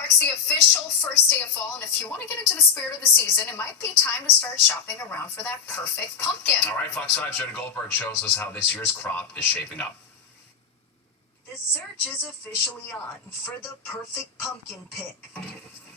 marks the official first day of fall, and if you want to get into the spirit of the season, it might be time to start shopping around for that perfect pumpkin. All right, Fox 5's Jenna Goldberg shows us how this year's crop is shaping up. The search is officially on for the perfect pumpkin pick.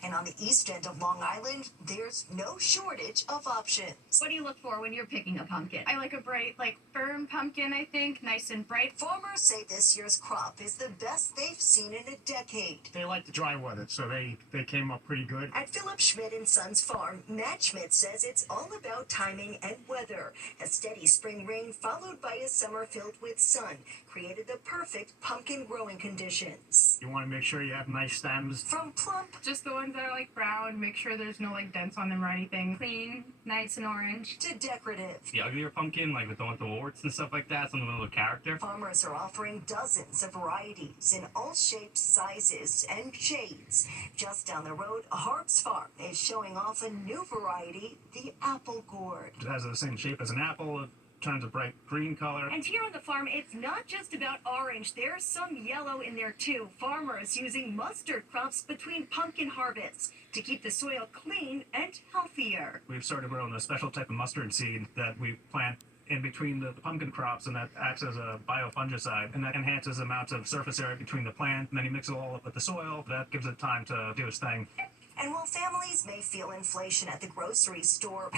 And on the east end of Long Island, there's no shortage of options. What do you look for when you're picking a pumpkin? I like a bright, firm pumpkin, I think, nice and bright. Farmers say this year's crop is the best they've seen in a decade. They like the dry weather, so they came up pretty good. At Philip Schmidt and Sons Farm, Matt Schmidt says it's all about timing and weather. A steady spring rain followed by a summer filled with sun created the perfect pumpkin growing conditions. You want to make sure you have nice stems. From plump, Just the ones that are brown, make sure there's no dents on them or anything. Clean, nice and orange. to decorative, The uglier pumpkin, with the warts and stuff like that, something with a little character. farmers are offering dozens of varieties in all shapes, sizes, and shades. Just down the road, Harps Farm is showing off a new variety, the apple gourd. It has the same shape as an apple. It turns a bright green color. And here on the farm, it's not just about orange. There's some yellow in there too. Farmers using mustard crops between pumpkin harvests to keep the soil clean and healthier. We've started growing a special type of mustard seed that we plant in between the pumpkin crops, and that acts as a biofungicide, and that enhances the amount of surface area between the plant. And then you mix it all up with the soil. That gives it time to do its thing. And while families may feel inflation at the grocery store,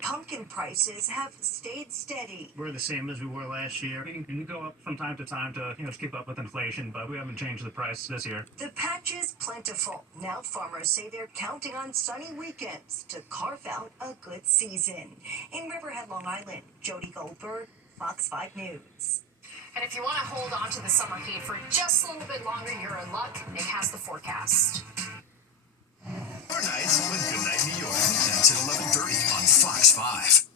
pumpkin prices have stayed steady. We're the same as we were last year. We can go up from time to time to keep up with inflation, but we haven't changed the price this year. The patch is plentiful. Now farmers say they're counting on sunny weekends to carve out a good season. In Riverhead, Long Island, Jody Goldberg, Fox 5 News. And if you want to hold on to the summer heat for just a little bit longer, you're in luck. Nick has the forecast. Your nights with Goodnight New York. Weeknights at 11:30 on Fox 5.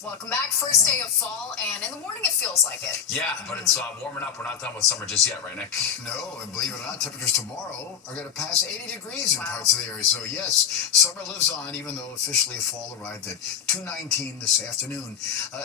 Welcome back. First day of fall, and in the morning it feels like it. Yeah, but it's warming up. We're not done with summer just yet, right, Nick? No, and believe it or not, temperatures tomorrow are going to pass 80 degrees in parts of the area. So yes, summer lives on, even though officially fall arrived at 2:19 this afternoon.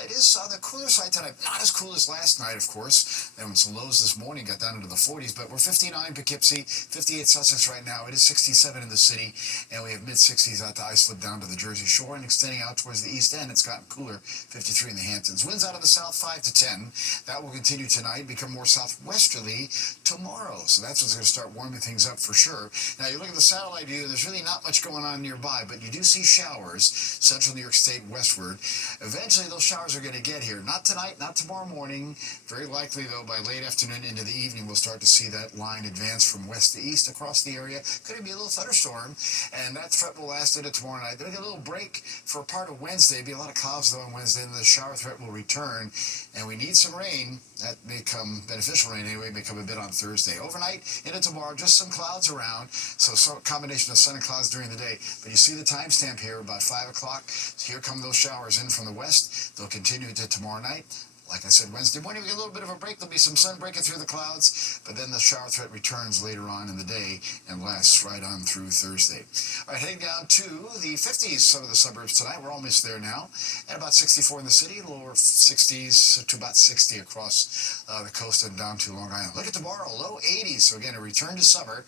It is on the cooler side tonight. Not as cool as last night, of course. There were some lows this morning, got down into the 40s, but we're 59 Poughkeepsie, 58 Sussex right now. It is 67 in the city, and we have mid-60s out to Islip down to the Jersey Shore, and extending out towards the east end, it's gotten cooler, 53 in the Hamptons. Winds out of the south 5 to 10. That will continue tonight, become more southwesterly tomorrow. So that's what's going to start warming things up for sure. Now you look at the satellite view, there's really not much going on nearby, but you do see showers, central New York State westward. Eventually those showers are going to get here. Not tonight, not tomorrow morning. Very likely though by late afternoon into the evening we'll start to see that line advance from west to east across the area. Could be a little thunderstorm, and that threat will last into tomorrow night. There'll be a little break for a part of Wednesday. Be a lot of clouds though on Wednesday, and the shower threat will return, and we need some rain. That may come, beneficial rain anyway, may come a bit on Thursday. Overnight into tomorrow, just some clouds around, so some combination of sun and clouds during the day. But you see the timestamp here, about 5 o'clock. Here come those showers in from the west. They'll continue into tomorrow night. Like I said, Wednesday morning, we get a little bit of a break. There'll be some sun breaking through the clouds, but then the shower threat returns later on in the day and lasts right on through Thursday. All right, heading down to the 50s, some of the suburbs tonight. We're almost there now. At about 64 in the city, lower 60s to about 60 across the coast and down to Long Island. Look at tomorrow, low 80s. So again, a return to summer.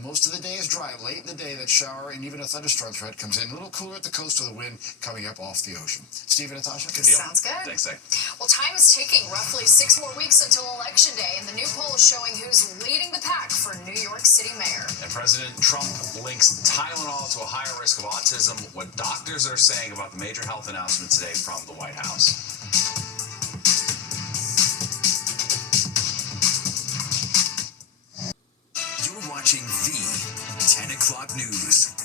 Most of the day is dry. Late in the day, that shower and even a thunderstorm threat comes in. A little cooler at the coast with the wind coming up off the ocean. Steve and Natasha? Good deal. Sounds good. Thanks, Nick. Well, time is ticking. Roughly 6 more weeks until Election Day, and the new poll is showing who's leading the pack for New York City mayor. And President Trump links Tylenol to a higher risk of autism. What doctors are saying about the major health announcement today from the White House. You're watching the 10 o'clock news.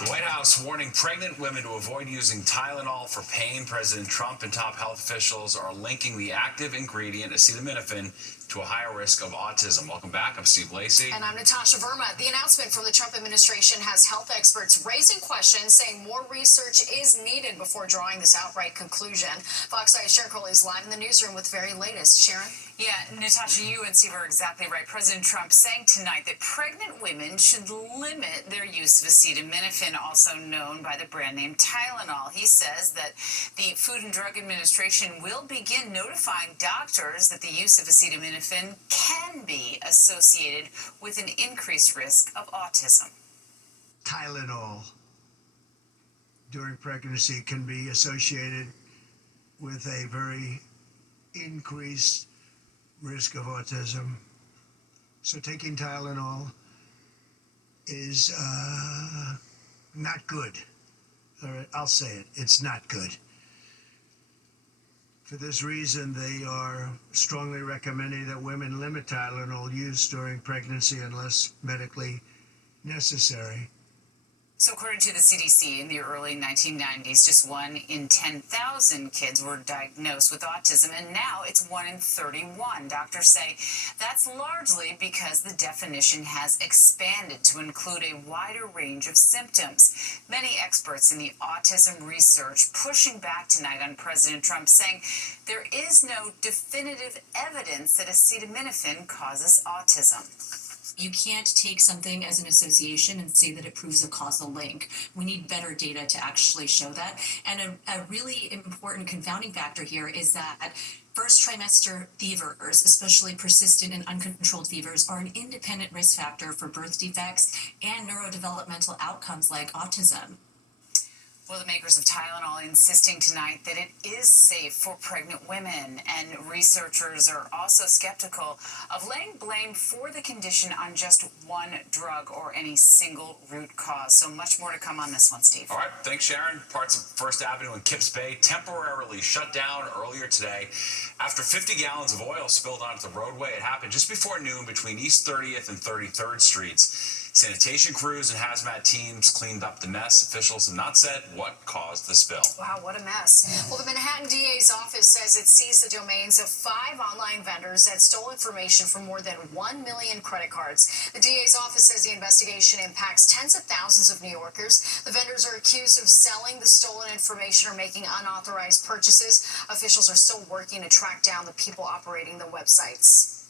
The White House warning pregnant women to avoid using Tylenol for pain. President Trump and top health officials are linking the active ingredient, acetaminophen, to a higher risk of autism. Welcome back. I'm Steve Lacey. And I'm Natasha Verma. The announcement from the Trump administration has health experts raising questions, saying more research is needed before drawing this outright conclusion. Fox 5's Sharon Crowley is live in the newsroom with the very latest. Sharon? Yeah, Natasha, you and Steve are exactly right. President Trump saying tonight that pregnant women should limit their use of acetaminophen, also known by the brand name Tylenol. He says that the Food and Drug Administration will begin notifying doctors that the use of acetaminophen can be associated with an increased risk of autism. Tylenol during pregnancy can be associated with a very increased risk of autism. So taking Tylenol is not good. All right, I'll say it. It's not good. For this reason, they are strongly recommending that women limit Tylenol use during pregnancy unless medically necessary. So according to the CDC, in the early 1990s, just 1 in 10,000 kids were diagnosed with autism, and now it's 1 in 31. Doctors say that's largely because the definition has expanded to include a wider range of symptoms. Many experts in the autism research pushing back tonight on President Trump, saying there is no definitive evidence that acetaminophen causes autism. You can't take something as an association and say that it proves a causal link. We need better data to actually show that. And a really important confounding factor here is that first trimester fevers, especially persistent and uncontrolled fevers, are an independent risk factor for birth defects and neurodevelopmental outcomes like autism. Well, the makers of Tylenol insisting tonight that it is safe for pregnant women, and researchers are also skeptical of laying blame for the condition on just one drug or any single root cause. So much more to come on this one, Steve. All right, thanks, Sharon. Parts of First Avenue in Kips Bay temporarily shut down earlier today after 50 gallons of oil spilled onto the roadway. It happened just before noon between East 30th and 33rd Streets. Sanitation crews and hazmat teams cleaned up the mess. Officials have not said what caused the spill. Wow, what a mess. Well, the Manhattan DA's office says it seized the domains of 5 online vendors that stole information from more than 1 million credit cards. The DA's office says the investigation impacts tens of thousands of New Yorkers. The vendors are accused of selling the stolen information or making unauthorized purchases. Officials are still working to track down the people operating the websites.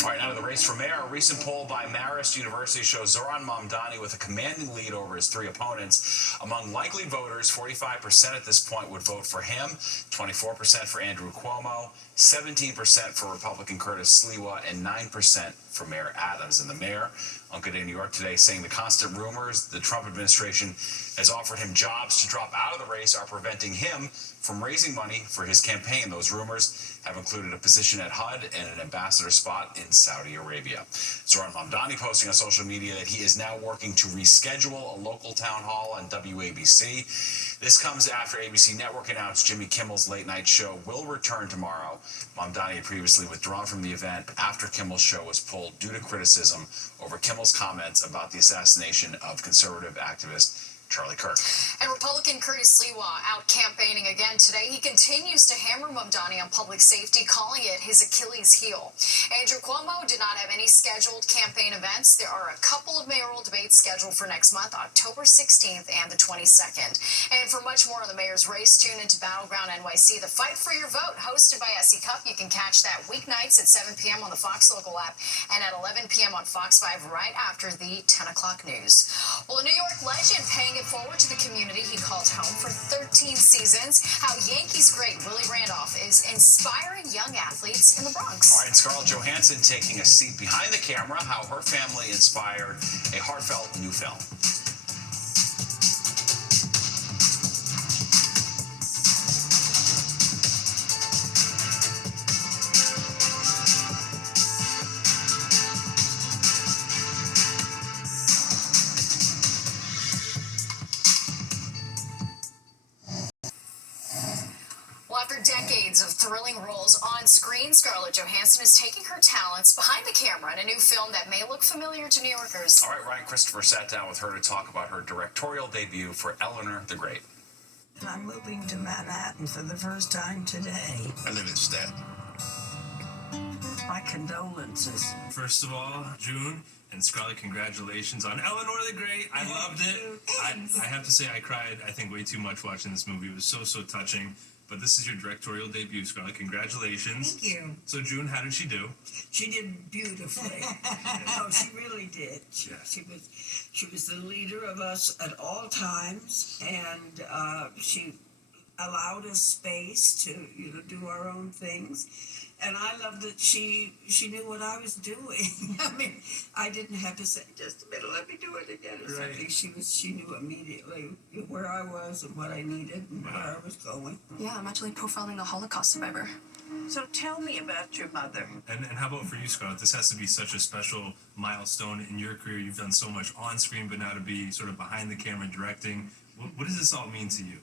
All right, now to the race for mayor. A recent poll by Marist University shows Zoran Mamdani with a commanding lead over his 3 opponents. Among likely voters, 45% at this point would vote for him, 24% for Andrew Cuomo, 17% for Republican Curtis Sliwa, and 9% for Mayor Adams. And the mayor on Good Day New York today saying the constant rumors the Trump administration has offered him jobs to drop out of the race are preventing him from raising money for his campaign. Those rumors have included a position at HUD and an ambassador spot in Saudi Arabia. Zoran Mamdani posting on social media that he is now working to reschedule a local town hall on WABC. This comes after ABC Network announced Jimmy Kimmel's late night show will return tomorrow. Mamdani had previously withdrawn from the event after Kimmel's show was pulled due to criticism over Kimmel's comments about the assassination of conservative activist Charlie Kirk. And Republican Curtis Sliwa out campaigning again today. He continues to hammer Mamdani on public safety, calling it his Achilles heel. Andrew Cuomo did not have any scheduled campaign events. There are a couple of mayoral debates scheduled for next month, October 16th and the 22nd. And for much more on the mayor's race, tune into Battleground NYC, the Fight for Your Vote, hosted by SE Cup. You can catch that weeknights at 7 p.m. on the Fox Local app and at 11 p.m. on Fox 5 right after the 10 o'clock news. Well, a New York legend paying it forward to the community he called home for 13 seasons. How Yankees great Willie Randolph is inspiring young athletes in the Bronx. All right, Scarlett Johansson taking a seat behind the camera, how her family inspired a heartfelt new film. Well, after decades of thrilling roles on screen, Scarlett Johansson is taking her talents behind the camera in a new film that may look familiar to New Yorkers. All right, Ryan Christopher sat down with her to talk about her directorial debut for Eleanor the Great. I'm moving to Manhattan for the first time today. I live in Staten. My condolences. First of all, June, And Scarlett, congratulations on Eleanor the Great. I loved it. I have to say I cried, I think, way too much watching this movie. It was so touching. But this is your directorial debut, Scarlett. Congratulations. Thank you. So, June, how did she do? She did beautifully. No, she really did. Yeah. She was the leader of us at all times, and she allowed us space to do our own things. And I loved that she knew what I was doing. I mean, I didn't have to say, just a minute, let me do it again or something. She knew immediately where I was and what I needed and where I was going. Yeah, I'm actually profiling a Holocaust survivor. So tell me about your mother. And how about for you, Scarlett? This has to be such a special milestone in your career. You've done so much on screen, but now to be sort of behind the camera directing. What does this all mean to you?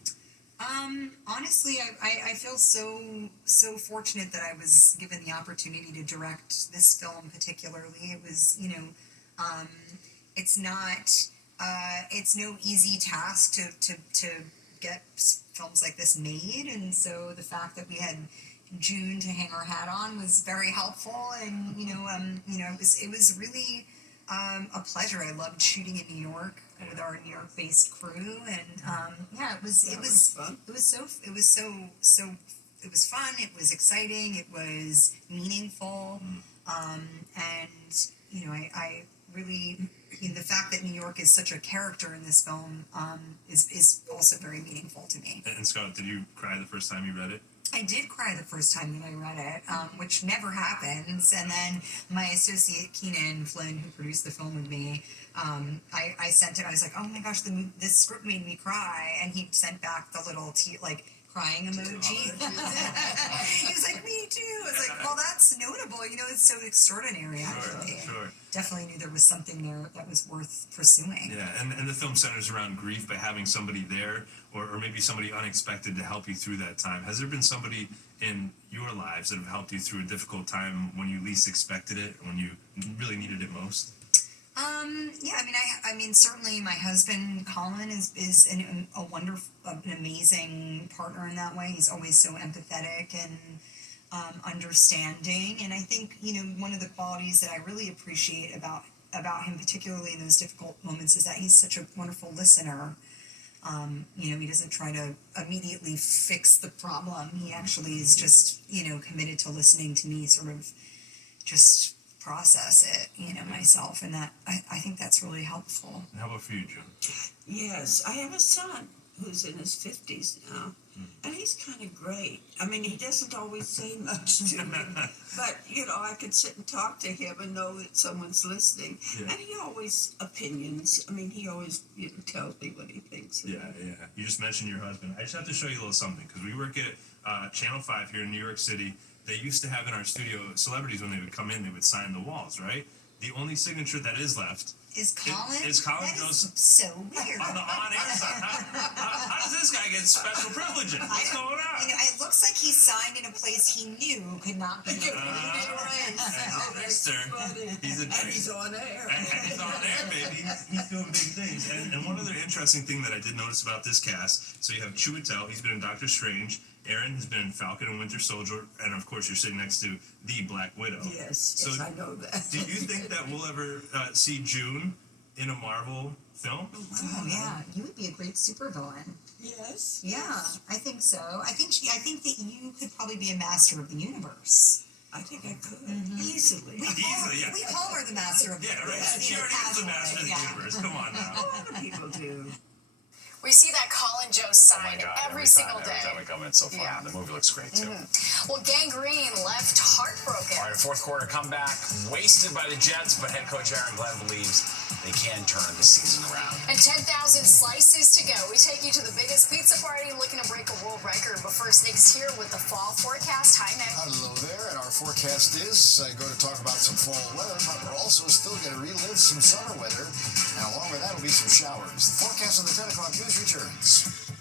Honestly, I feel so fortunate that I was given the opportunity to direct this film particularly. It was, it's no easy task to get films like this made, and so the fact that we had June to hang our hat on was very helpful, and it was really a pleasure. I loved shooting in New York with our New York-based crew, and it was fun. It was exciting. It was meaningful, and I really, the fact that New York is such a character in this film is also very meaningful to me. And Scarlett, did you cry the first time you read it? I did cry the first time that I read it, which never happens. And then my associate Keenan Flynn, who produced the film with me, I sent it. I was like, "Oh my gosh, this script made me cry," and he sent back the little crying emoji. He was like, "Me too." I was like, "Well, that's notable. It's so extraordinary." Actually, Sure. Definitely knew there was something there that was worth pursuing. Yeah, and the film centers around grief by having somebody there, or maybe somebody unexpected to help you through that time. Has there been somebody in your lives that have helped you through a difficult time when you least expected it, when you really needed it most? Yeah, I mean, certainly my husband Colin is an amazing partner in that way. He's always so empathetic and understanding, and I think one of the qualities that I really appreciate about him, particularly in those difficult moments, is that he's such a wonderful listener. He doesn't try to immediately fix the problem. He actually is just committed to listening to me sort of just process it, myself, and that I think that's really helpful. And how about for you, June? Yes, I have a son who's in his 50s now, and he's kind of great. I mean, he doesn't always say much to me, but, I could sit and talk to him and know that someone's listening. Yeah. And he always tells me what he thinks. Yeah. You just mentioned your husband. I just have to show you a little something, because we work at Channel 5 here in New York City. They used to have in our studio celebrities, when they would come in, they would sign the walls, right? The only signature that is left is Colin. Colin that goes is so weird. On the on-air side. How does this guy get special privileges? What's going on? It looks like he signed in a place he knew could not be. Mister, he's a and he's on air. And he's on air, baby. He's doing big things. And one other interesting thing that I did notice about this cast, so you have Chiwetel, he's been in Doctor Strange. Aaron has been in Falcon and Winter Soldier, and of course you're sitting next to the Black Widow. Yes, I know that. Do you think that we'll ever see June in a Marvel film? Oh yeah, you would be a great supervillain. Yes. Yeah, yes. I think so. I think that you could probably be a Master of the Universe. I think I could easily. We call her the Master of the Universe. Yeah, right. She already is the Master of the Universe. Come on now. A lot of people do. We see that Colin Jost sign every single day. Every time we come in, it's so fun. Yeah. The movie looks great, too. Well, Gangrene left heartbroken. All right, fourth quarter comeback. Wasted by the Jets, but head coach Aaron Glenn believes they can turn the season around. And 10,000 slices to go. We take you to the biggest pizza party looking to break a world record. But first, Nick's here with the fall forecast. Hi, Nick. Hello there. And our forecast is going to talk about some fall weather, but we're also still going to relive some summer weather. And along with that will be some showers. The forecast on the 10 o'clock news returns.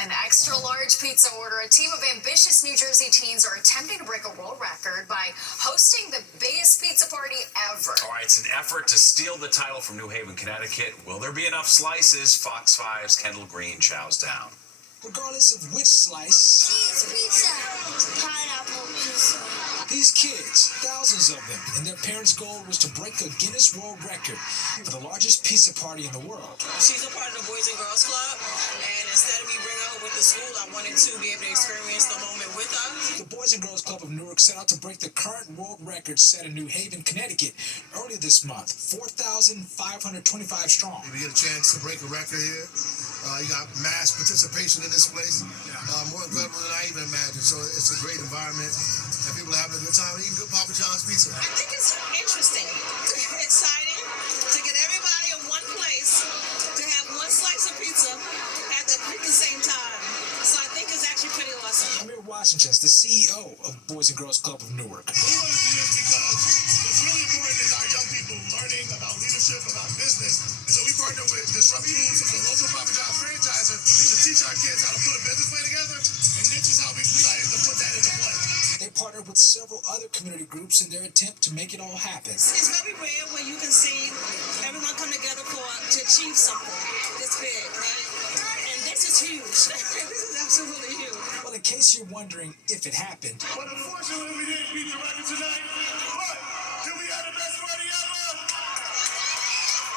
An extra large pizza order. A team of ambitious New Jersey teens are attempting to break a world record by hosting the biggest pizza party ever. All right, it's an effort to steal the title from New Haven, Connecticut. Will there be enough slices? Fox 5's Kendall Green chows down. Regardless of which slice, cheese pizza, pineapple pizza. These kids, thousands of them, and their parents' goal was to break the Guinness World Record for the largest pizza party in the world. She's a part of the Boys and Girls Club, and instead of me bringing her with the school, I wanted to be able to experience the moment with her. The Boys and Girls Club of Newark set out to break the current world record set in New Haven, Connecticut, earlier this month, 4,525 strong. We get a chance to break a record here. You got mass participation in this place, more incredible than I even imagined. So it's a great environment, and people are having a good time eating good Papa John's pizza. I think it's interesting, exciting to get everybody in one place to have one slice of pizza at the same time. So I think it's actually pretty awesome. Amir Washington is the CEO of Boys and Girls Club of Newark. We wanted to do this because what's really important is our young people learning about leadership, about business. And so we partner with Disrupt Foods, who's a local Papa John's franchiser, to teach our kids how to put a business plan together. And this is how we decided to put that into play. They partnered with several other community groups in their attempt to make it all happen. It's very rare where you can see everyone come together to achieve something this big, right? And this is huge. This is absolutely huge. Well, in case you're wondering if it happened. But unfortunately, we didn't beat the record tonight. But did we have the best party ever?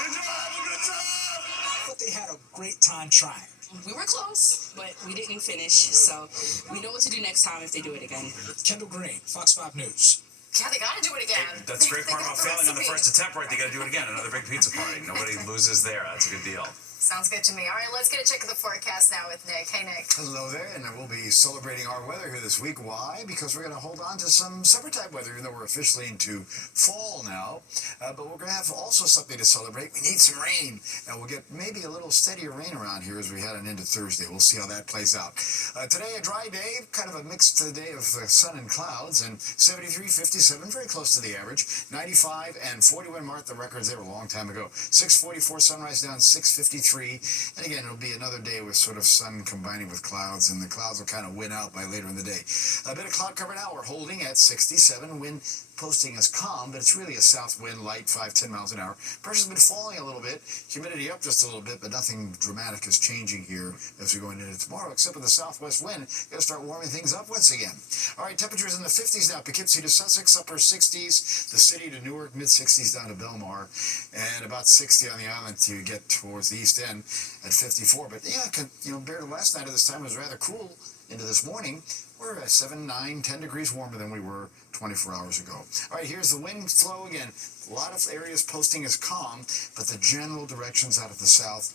Did y'all have a good time? But they had a great time trying. We were close, but we didn't finish, so we know what to do next time if they do it again. Kendall Green, Fox 5 News. Yeah, they gotta do it again. Hey, that's the great part about failing on the first attempt, right? They gotta do it again. Another big pizza party. Nobody loses there. That's a good deal. Sounds good to me. All right, let's get a check of the forecast now with Nick. Hey, Nick. Hello there, and we'll be celebrating our weather here this week. Why? Because we're going to hold on to some summer-type weather, even though we're officially into fall now. But we're going to have also something to celebrate. We need some rain, and we'll get maybe a little steadier rain around here as we head on into Thursday. We'll see how that plays out. Today, a dry day, kind of a mixed day of sun and clouds, and 73, 57, very close to the average. 95 and 41 marked the records there a long time ago. 6:44 sunrise down 6:53, and again, it'll be another day with sort of sun combining with clouds, and the clouds will kind of win out by later in the day. A bit of cloud cover now. We're holding at 67. Wind posting as calm, but it's really a south wind, light, 5-10 miles an hour. Pressure's been falling a little bit. Humidity up just a little bit, but nothing dramatic is changing here as we're going into tomorrow, except with the southwest wind. Going to start warming things up once again. All right, temperatures in the 50s now. Poughkeepsie to Sussex, upper 60s. The city to Newark, mid-60s down to Belmar, and about 60 on the island to get towards the east end at 54. But yeah, compared to last night at this time, it was rather cool into this morning. We're at 7, 9, 10 degrees warmer than we were 24 hours ago. All right, here's the wind flow again. A lot of areas posting as calm, but the general directions out of the south.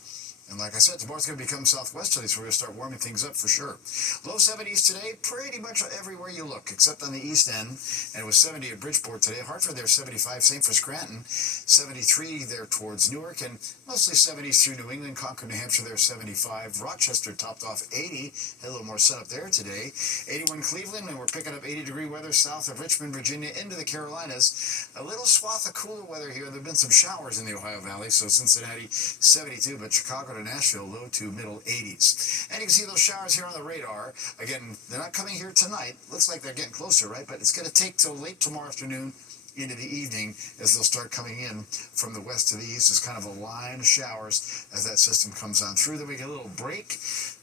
And like I said, tomorrow's going to become southwesterly, so we're going to start warming things up for sure. Low 70s today, pretty much everywhere you look, except on the east end. And it was 70 at Bridgeport today. Hartford there, 75. Same for Scranton. 73 there towards Newark, and mostly 70s through New England. Concord, New Hampshire there, 75. Rochester topped off 80. Had a little more sun up there today. 81 Cleveland, and we're picking up 80-degree weather south of Richmond, Virginia, into the Carolinas. A little swath of cooler weather here. There have been some showers in the Ohio Valley, so Cincinnati, 72, but Chicago to Nashville, low to middle 80s. And you can see those showers here on the radar. Again, they're not coming here tonight. Looks like they're getting closer, right? But it's going to take till late tomorrow afternoon into the evening as they'll start coming in from the west to the east. It's kind of a line of showers as that system comes on through. Then we get a little break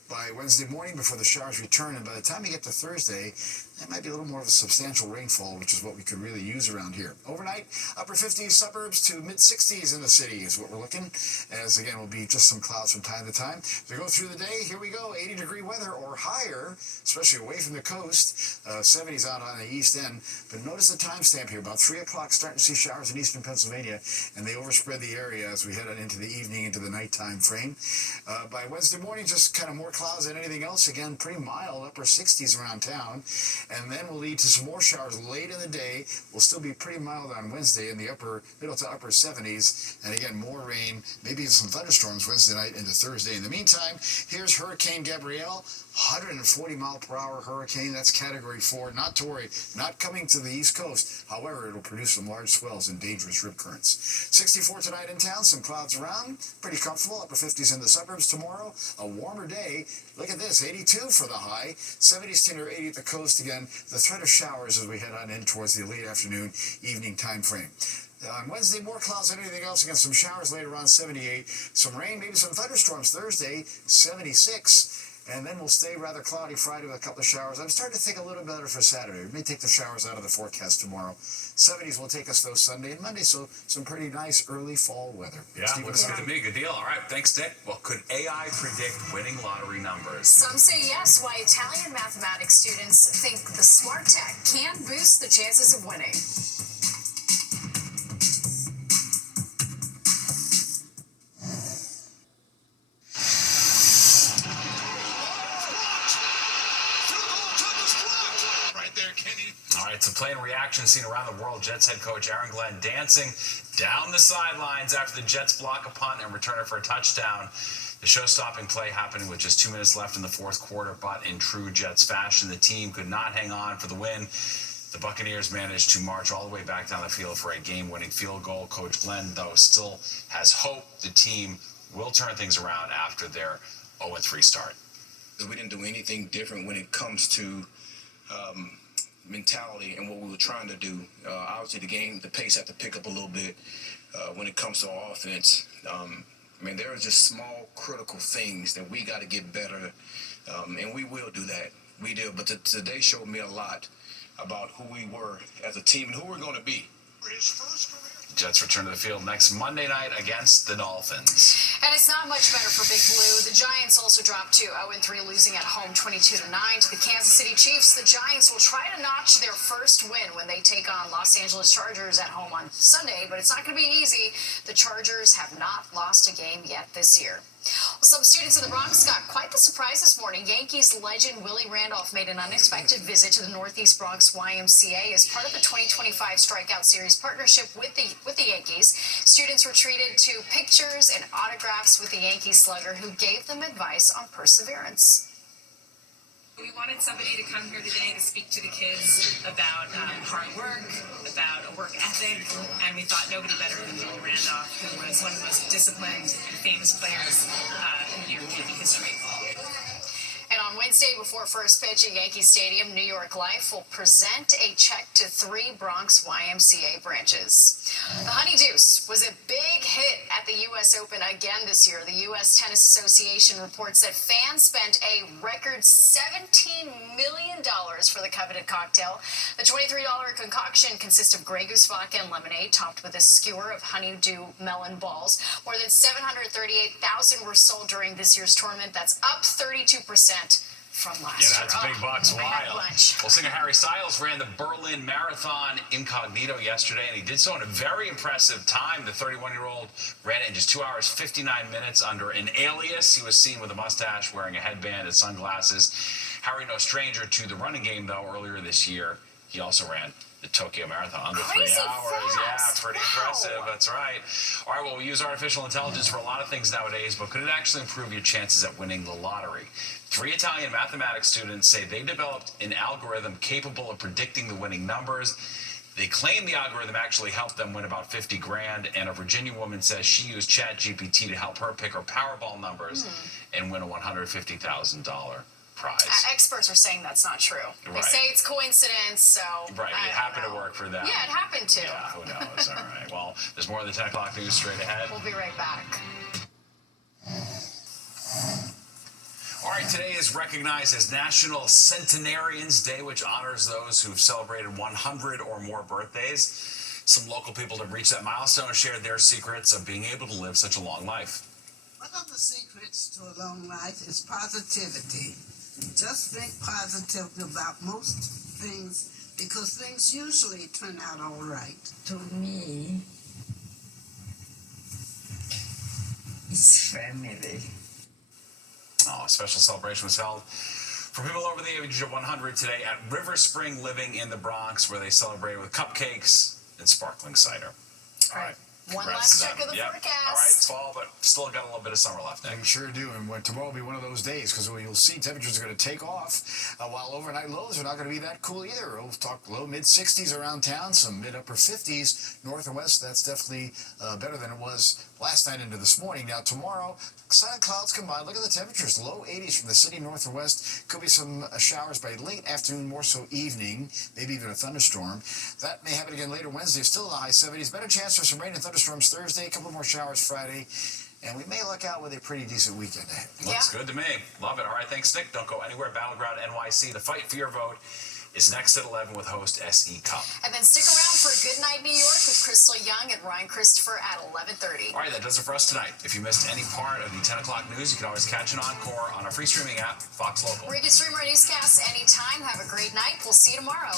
by Wednesday morning before the showers return, and by the time you get to Thursday, it might be a little more of a substantial rainfall, which is what we could really use around here. Overnight, upper 50s suburbs to mid-60s in the city is what we're looking, as again will be just some clouds from time to time. As we go through the day, here we go, 80-degree weather or higher, especially away from the coast, 70s out on the east end. But notice the timestamp here, about 3 o'clock, starting to see showers in eastern Pennsylvania, and they overspread the area as we head on into the evening, into the nighttime frame. By Wednesday morning, just kind of more clouds than anything else. Again, pretty mild, upper 60s around town. And then will lead to some more showers late in the day. Will still be pretty mild on Wednesday in the middle to upper 70s. And again, more rain, maybe some thunderstorms Wednesday night into Thursday. In the meantime, here's Hurricane Gabrielle, 140-mile-per-hour hurricane. That's Category 4. Not to worry, not coming to the East Coast. However, it'll produce some large swells and dangerous rip currents. 64 tonight in town, some clouds around. Pretty comfortable, upper 50s in the suburbs tomorrow. A warmer day, look at this, 82 for the high, 70s to near 80 at the coast again. The threat of showers as we head on in towards the late afternoon, evening time frame. On Wednesday, more clouds than anything else. Again, some showers later on, 78. Some rain, maybe some thunderstorms Thursday, 76. And then we'll stay rather cloudy Friday with a couple of showers. I'm starting to think a little better for Saturday. We may take the showers out of the forecast tomorrow. 70s will take us, though, Sunday and Monday. So some pretty nice early fall weather. Yeah, looks good to me. Good deal. All right. Thanks, Dick. Well, could AI predict winning lottery numbers? Some say yes, while Italian mathematics students think the smart tech can boost the chances of winning. All right, so playing reaction seen around the world. Jets head coach Aaron Glenn dancing down the sidelines after the Jets block a punt and return it for a touchdown. The show-stopping play happening with just 2 minutes left in the fourth quarter, but in true Jets fashion, the team could not hang on for the win. The Buccaneers managed to march all the way back down the field for a game-winning field goal. Coach Glenn, though, still has hope the team will turn things around after their 0-3 start. We didn't do anything different when it comes to mentality and what we were trying to do. Obviously, the pace had to pick up a little bit when it comes to our offense. There are just small, critical things that we got to get better, and we will do that. We do, but today showed me a lot about who we were as a team and who we're going to be. The Jets return to the field next Monday night against the Dolphins. And it's not much better for Big Blue. The Giants also dropped to 0-3, losing at home 22-9 to the Kansas City Chiefs. The Giants will try to notch their first win when they take on Los Angeles Chargers at home on Sunday, but it's not going to be easy. The Chargers have not lost a game yet this year. Well, some students in the Bronx got quite the surprise this morning. Yankees legend Willie Randolph made an unexpected visit to the Northeast Bronx YMCA as part of the 2025 Strikeout Series partnership with the Yankees. Students were treated to pictures and autographs with the Yankee slugger who gave them advice on perseverance. We wanted somebody to come here today to speak to the kids about hard work, about a work ethic, and we thought nobody better than Willie Randolph, who was one of the most disciplined and famous players in New York Yankee history. And on Wednesday, before first pitch at Yankee Stadium, New York Life will present a check to 3 Bronx YMCA branches. The Honey Deuce was a big hit at the U.S. Open again this year. The U.S. Tennis Association reports that fans spent a record $17 million for the coveted cocktail. The $23 concoction consists of Grey Goose vodka and lemonade, topped with a skewer of honeydew melon balls. More than 738,000 were sold during this year's tournament. That's up 32%. From last year. Yeah, that's big bucks. Wild. Well, singer Harry Styles ran the Berlin Marathon incognito yesterday, and he did so in a very impressive time. The 31-year-old ran it in just 2 hours, 59 minutes under an alias. He was seen with a mustache, wearing a headband and sunglasses. Harry, no stranger to the running game, though. Earlier this year, he also ran the Tokyo Marathon under 3 hours. Fast. Yeah, pretty impressive. That's right. All right, well, we use artificial intelligence for a lot of things nowadays, but could it actually improve your chances at winning the lottery? 3 Italian mathematics students say they developed an algorithm capable of predicting the winning numbers. They claim the algorithm actually helped them win about 50 grand, and a Virginia woman says she used ChatGPT to help her pick her Powerball numbers and win a $150,000 prize. Experts are saying that's not true. They say it's coincidence, so... Right, it happened to work for them. Yeah, it happened to. Yeah, who knows? All right, well, there's more of the 10 o'clock news straight ahead. We'll be right back. All right, today is recognized as National Centenarians Day, which honors those who've celebrated 100 or more birthdays. Some local people that reached that milestone shared their secrets of being able to live such a long life. One of the secrets to a long life is positivity. Just think positively about most things because things usually turn out all right. To me, it's family. Oh, a special celebration was held for people over the age of 100 today at River Spring Living in the Bronx, where they celebrated with cupcakes and sparkling cider. All right. One last check of the forecast. All right, it's fall, but still got a little bit of summer left. I sure do, and tomorrow will be one of those days because you'll see temperatures are going to take off, while overnight lows are not going to be that cool either. We'll talk low mid-60s around town, some mid-upper 50s north and west. That's definitely better than it was last night into this morning. Now tomorrow, sun and clouds combined. Look at the temperatures, low 80s from the city north and west. Could be some showers by late afternoon, more so evening, maybe even a thunderstorm. That may happen again later Wednesday, still in the high 70s. Better chance for some rain and thunderstorms Thursday, a couple more showers Friday. And we may look out with a pretty decent weekend ahead. Looks good to me. Love it. All right, thanks, Nick. Don't go anywhere. Battleground NYC, the fight for your vote is next at 11 with host S.E. Cup. And then stick around for Good Night New York with Crystal Young and Ryan Christopher at 11:30. All right, that does it for us tonight. If you missed any part of the 10 o'clock news, you can always catch an encore on our free streaming app, Fox Local. Where you can stream our newscasts anytime. Have a great night. We'll see you tomorrow.